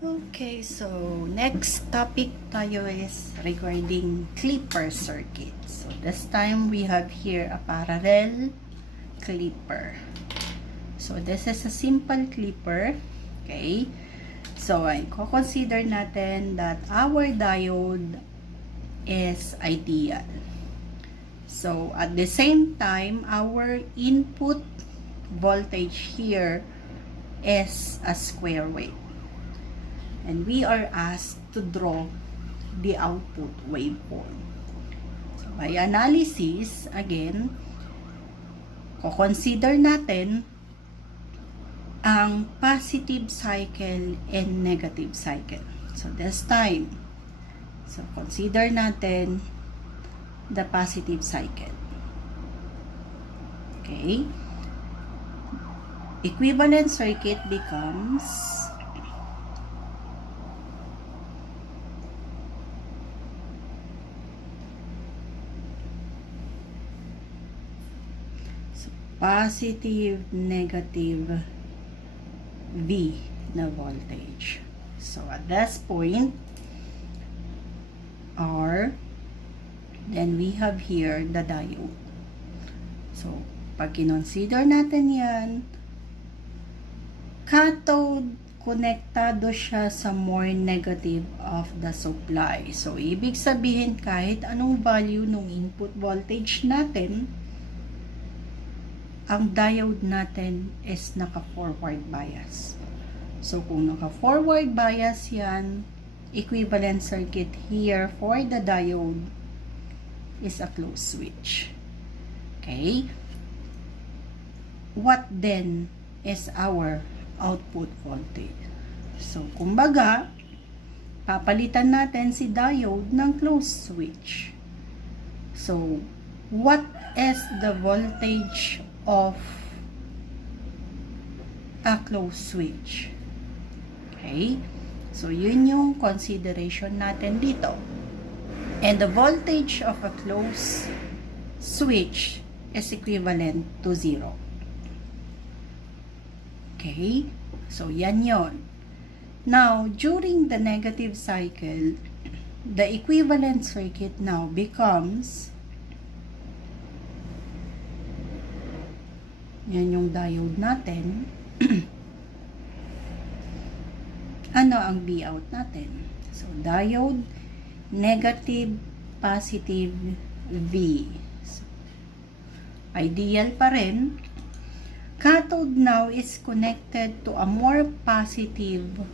Okay, so next topic tayo is regarding clipper circuit. So this time we have here a parallel clipper. So this is a simple clipper. Okay. So ay consider natin that our diode is ideal. So at the same time, our input voltage here is a square wave. And we are asked to draw the output waveform. So, by analysis, again, consider natin ang positive cycle and negative cycle. So, this time, so consider natin the positive cycle. Okay? Equivalent circuit becomes positive, negative V na voltage. So, at this point, R, then we have here the diode. So, pag kinonsider natin yan, cathode, konektado siya sa more negative of the supply. So, ibig sabihin kahit anong value ng input voltage natin, ang diode natin is naka-forward bias. So, kung naka-forward bias yan, equivalent circuit here for the diode is a closed switch. Okay? What then is our output voltage? So, kumbaga, papalitan natin si diode ng closed switch. So, what is the voltage of a closed switch? Okay? So, yun yung consideration natin dito. And the voltage of a closed switch is equivalent to 0. Okay? So, yan yon. Now, during the negative cycle, the equivalent circuit now becomes yan yung diode natin. Ano ang B out natin? So, diode, negative, positive, V. So, ideal pa rin. Cathode now is connected to a more positive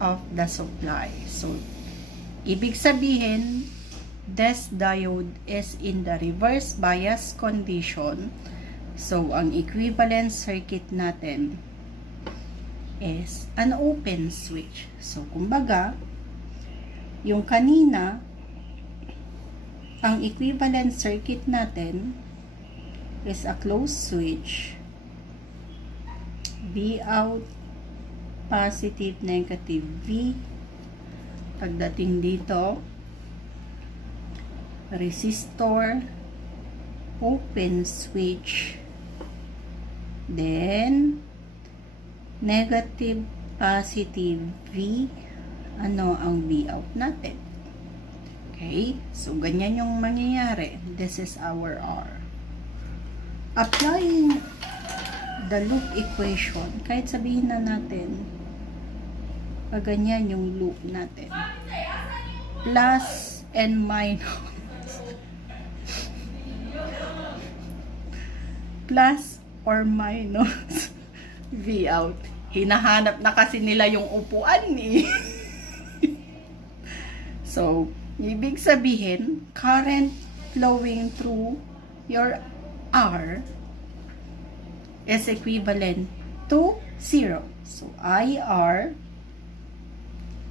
of the supply. So, ibig sabihin, this diode is in the reverse bias condition. So, ang equivalent circuit natin is an open switch. So, kumbaga, yung kanina, ang equivalent circuit natin is a closed switch. V out, positive, negative V. Pagdating dito, resistor, open switch, then negative, positive V. Ano ang V out natin? Okay? So, ganyan yung mangyayari. This is our R. Applying the loop equation, kahit sabihin na natin, pag ganyan yung loop natin, plus and minus, plus or minus V out. Hinahanap na kasi nila yung upuan ni. So, ibig sabihin, current flowing through your R is equivalent to 0. So, IR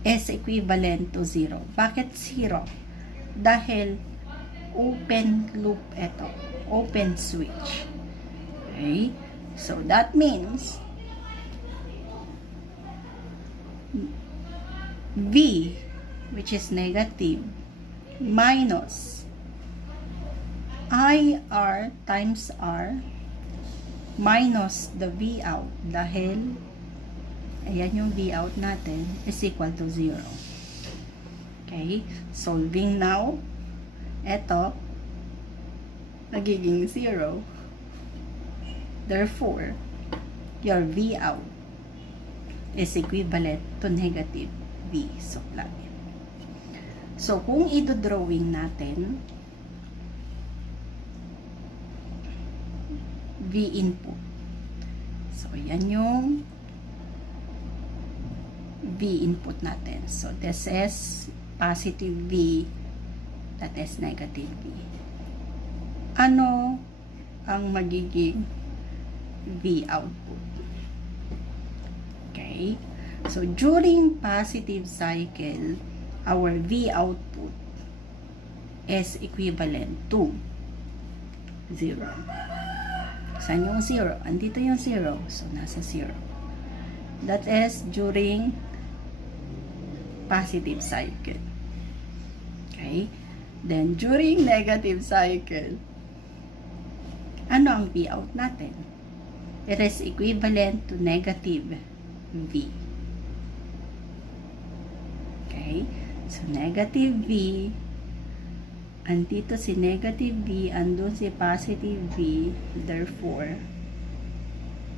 is equivalent to 0. Bakit 0? Dahil open loop ito. Open switch. Okay? So, that means V, which is negative, minus IR times R minus the V out dahil ayan yung V out natin, is equal to 0. Okay? Solving now, eto, nagiging 0. Therefore, your V out is equivalent to negative V. So, plug in. So, kung i-drawing natin, V input. So, yan yung V input natin. So, this is positive V, that is negative V. Ano ang magiging V output? Okay? So, during positive cycle, our V output is equivalent to 0. Saan yung 0? Andito yung 0. So, nasa 0. That is during positive cycle. Okay? Then, during negative cycle, ano ang V out natin? It is equivalent to negative V. Okay? So, negative V, andito si negative V, andun si positive V, therefore,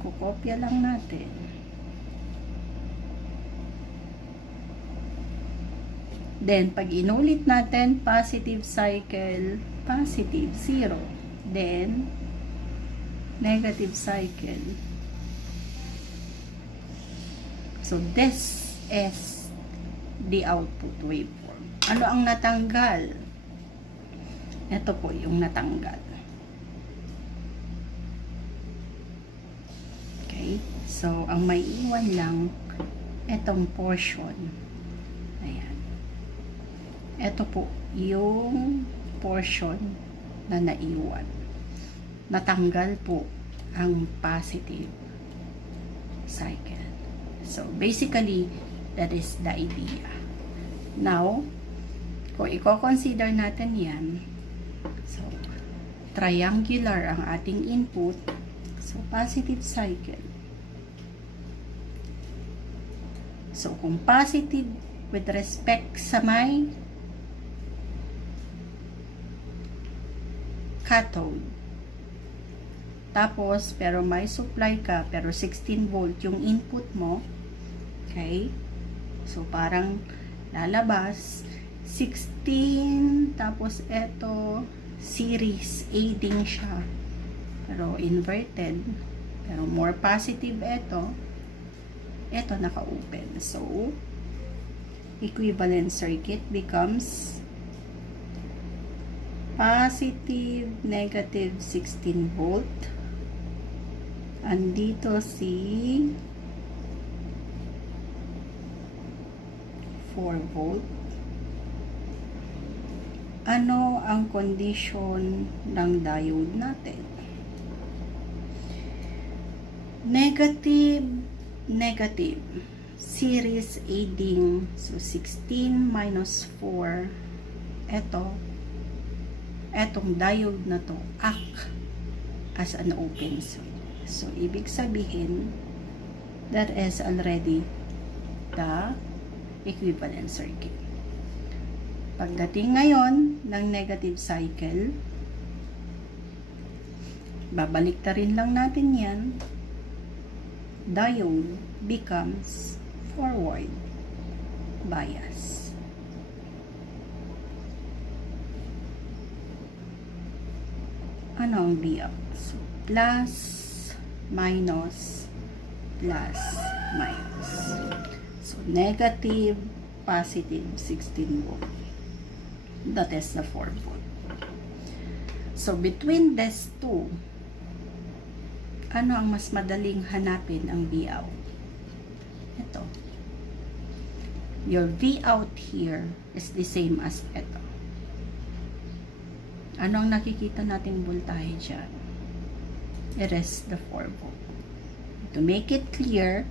kukopya lang natin. Then, pag inulit natin, positive cycle, positive 0. Then, negative cycle. So, this is the output waveform. Ano ang natanggal? Ito po yung natanggal. Okay? So, ang may iwan lang, itong portion. Ayan. Ito po yung portion na naiwan. Natanggal po ang positive cycle. So, basically, that is the idea. Now, kung i-consider natin yan, so, triangular ang ating input. So, positive cycle. So, kung positive with respect sa may cathode, tapos, pero may supply ka, pero 16 volt yung input mo, okay? So, parang lalabas, 16, tapos eto, series, aiding siya. Pero inverted, pero more positive eto naka-open. So, equivalent circuit becomes positive, negative 16 volt. Andito si 4 volt. Ano ang condition ng diode natin? Negative, negative. Series aiding. So, 16 minus 4. Etong diode na to act as an open switch. So, ibig sabihin, that is already the equivalent circuit. Pagdating ngayon ng negative cycle, babalik na rin lang natin yan. Diode becomes forward bias. Ano ang Vout? So, plus, minus, plus, minus. So, negative, positive, 16 volt. That is the 4 volt. So, between these two, ano ang mas madaling hanapin ang Vout? Ito. Your Vout here is the same as ito. Ano ang nakikita nating voltahe dyan? It is the 4 volt. To make it clear,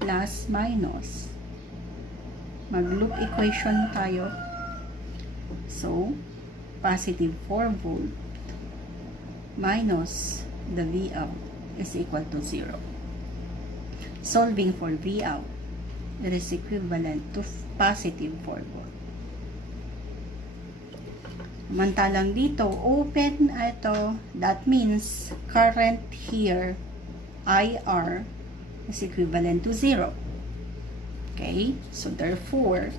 plus, minus. Mag-loop equation tayo. So, positive 4 volt minus the Vout is equal to 0. solving for V out, it is equivalent to positive 4 volt. Samantalang dito, open ito, that means current here, IR, is equivalent to 0. Okay? So, therefore,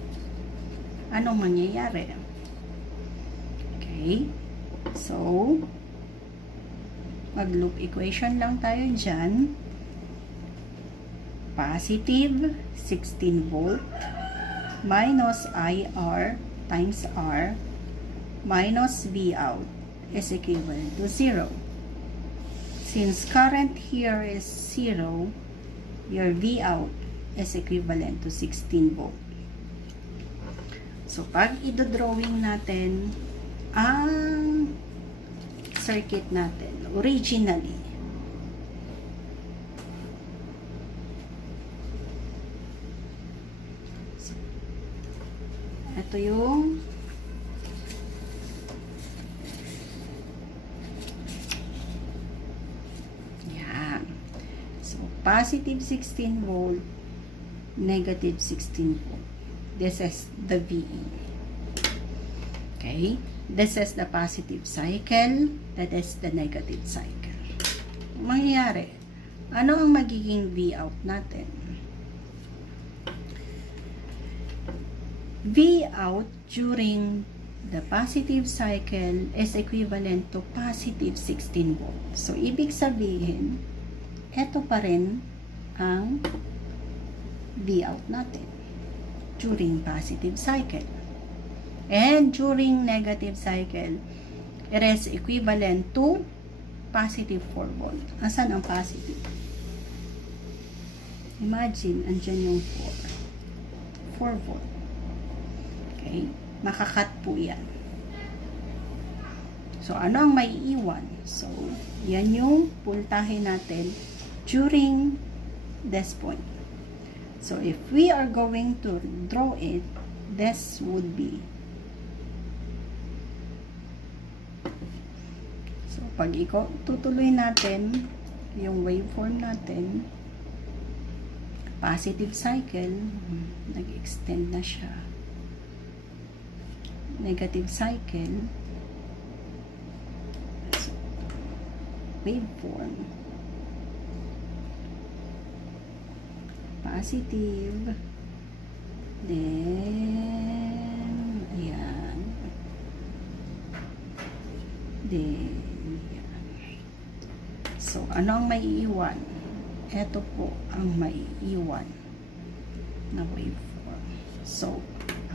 anong mangyayari? Okay? So, mag-loop equation lang tayo dyan. Positive 16 volt minus IR times R minus V out is equivalent to 0. Since current here is 0, your V out is equivalent to 16 volt. So, pag i-drawing natin ang circuit natin, originally, ito yung yan. So, positive 16 volt, negative 16 volt. This is the VE. Okay? This is the positive cycle. That is the negative cycle. Mangyayari, ano ang magiging V out natin? V out during the positive cycle is equivalent to positive 16 volt. So, ibig sabihin, ito pa rin ang V out natin during positive cycle. And during negative cycle, it is equivalent to positive 4 volt. Asan ang positive? Imagine, andyan yung 4 volt. Okay? Makakat po yan. So, ano ang may iwan? So, yan yung pultahe natin during this point. So, if we are going to draw it, this would be. So, pag tutuloy natin yung waveform natin, positive cycle, nag-extend na siya. Negative cycle, so, waveform, positive, then, ayan, then, ayan. So, ano ang maiiwan? Ito po ang maiiwan na waveform. So,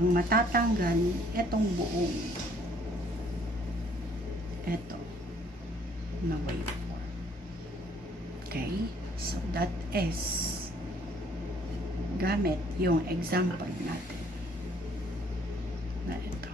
ang matatanggal, itong buong ito na waveform. Okay? So, that is gamit yung example natin na ito.